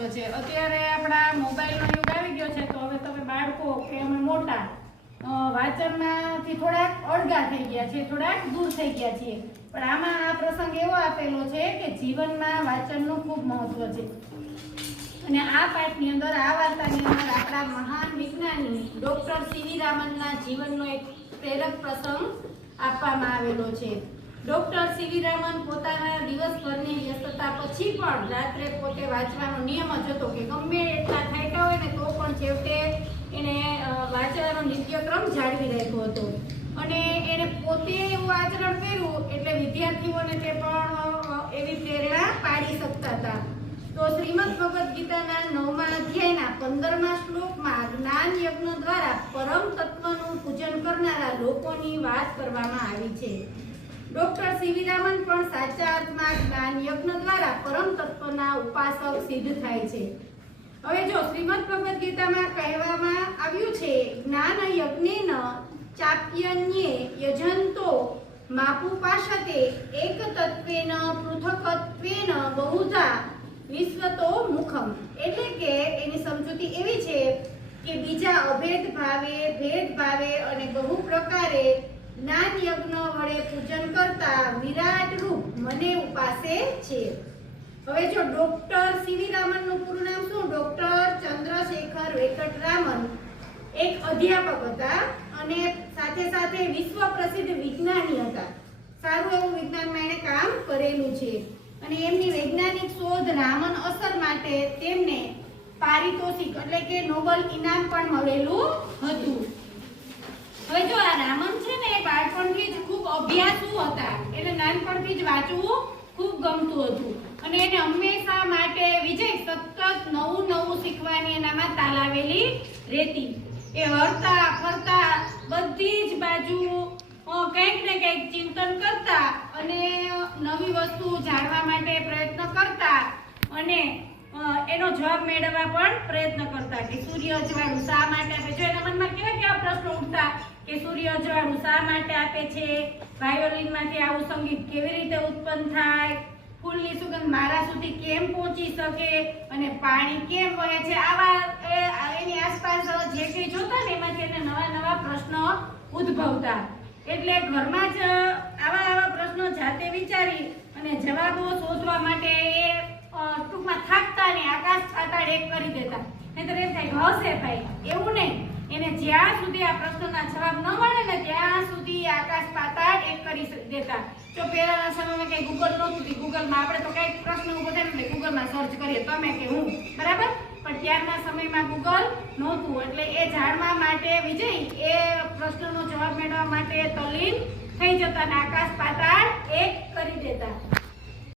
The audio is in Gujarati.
મહત્વ છે? અત્યારે આપણા મોબાઈલનો યુગ આવી ગયો છે, તો હવે તમે બાળકો કે અમે મોટા વાંચનમાંથી થોડાક અળગા થઈ ગયા છે, થોડાક દૂર થઈ ગયા છીએ. પણ આમાં આ પ્રસંગ એવો આપેલો છે કે જીવનમાં વાંચનનું ખૂબ મહત્વ છે. અને આ પાઠની અંદર, આ વાર્તાની અંદર આપણા મહાન વિજ્ઞાની ડોક્ટર સીવી રામનના જીવનનો એક પ્રેરક પ્રસંગ આપવામાં આવેલો છે. ડોક્ટર સીવી રામન પોતાના દિવસભરની વ્યસ્તતા પછી પણ રાત્રે પોતે વાંચવાનો નિયમ જ હતો કે ગમે એટલા થાક્યા હોય ને તો પણ છેવટે એને વાંચવાનો નિત્યક્રમ જાળવી રાખ્યો હતો. અને એને પોતે એવું આચરણ કર્યું એટલે વિદ્યાર્થીઓને તે પણ એવી પ્રેરણા પાડી શકતા હતા. તો શ્રીમદ ભગવદ્ ગીતાના 9મા અધ્યાયના 15મા શ્લોકમાં જ્ઞાન યજ્ઞ દ્વારા પરમ તત્વનું પૂજન કરનારા લોકોની વાત કરવામાં આવી છે. ડોક્ટર સીવી રામન પણ સાચા અર્થમાં જ્ઞાન યજ્ઞ દ્વારા પરમ તત્વના ઉપાસક સિદ્ધ થાય છે. હવે જો શ્રીમદ ભગવદ્ ગીતામાં કહેવામાં આવ્યું છે, જ્ઞાન યજ્ઞેન ચાપ્યન્યે યજંતો માપુપાશતે એક તત્વેન પૃથકત્વેન બહુધા વિશ્વતો મુખમ. એટલે કે એની સમજૂતી એવી છે કે બીજા અભેદ ભાવે, ભેદ ભાવે અને બહુ પ્રકારે જ્ઞાન યજ્ઞ વડે પૂજન કરતા વિરાટ રૂપ મને ઉપાસે છે. હવે જો ડોક્ટર સીવી રામનનું પૂરું નામ શું? ડોક્ટર ચંદ્રશેખર વેંકટરામન એક અધ્યાપક હતા અને સાથે સાથે વિશ્વ પ્રસિદ્ધ વિજ્ઞાની હતા. સારું એવું વિજ્ઞાનમાં એણે કામ કરેલું છે. અને એમની વૈજ્ઞાનિક શોધ રામન અસર માટે તેમને પારિતોષિક એટલે કે નોબેલ ઇનામ પણ મળેલું હતું. હવે જો આ રામન છે ને, એ બાળપણથી જ ખૂબ અભ્યાસુ હતા. એટલે નાનપણથી જ વાંચવું ખૂબ ગમતું હતું અને એને હંમેશા માટે વિજય સતત નવું નવું શીખવાની એનામાં તાલાવેલી રહેતી. એ હરતા ફરતા બધી જ બાજુ કંઈક ને કંઈક ચિંતન કરતા અને નવી વસ્તુ જાણવા માટે પ્રયત્ન કરતા અને એનો જવાબ મેળવવા પણ પ્રયત્ન કરતા કે સૂર્ય અજવાળું શા માટે આપે છે. એના મનમાં કેવા પ્રશ્નો ઉઠતા કે સૂર્ય અજવાળું શા માટે આપે છે, વાયોલિનમાંથી આવું સંગીત કેવી રીતે ઉત્પન્ન થાય, ફૂલની સુગંધ મારા સુધી કેમ પહોંચી શકે અને પાણી કેમ વહે છે. આવા એની આસપાસ જે કંઈ જોતા ને એમાંથી એને નવા નવા પ્રશ્નો ઉદ્ભવતા. એટલે ઘરમાં જ આવા પ્રશ્નો જાતે વિચારી અને જવાબો શોધવા માટે એ ટૂંકમાં થાકતા ને આકાશ પાતાળ એક કરી દેતા. નહીંતર એમ થાય હશે ભાઈ, એવું નહીં. એને જ્યાં સુધી આ પ્રશ્નના જવાબ ન મળે ને ત્યાં સુધી આકાશ પાતાળ એક કરી દેતા. જો પહેલાના સમયમાં કઈ ગૂગલ નહોતું, ગૂગલમાં આપણે તો કઈક પ્રશ્ન ઉભો થાય ને ગૂગલમાં સર્ચ કરીએ, તમે કે હું, બરાબર. પણ ત્યારના સમયમાં ગૂગલ નહોતું એટલે એ જાણવા માટે વિજય એ પ્રશ્નનો જવાબ મેળવવા માટે તલ્લીન થઈ જતા અને આકાશ પાતાળ એક કરી દેતા.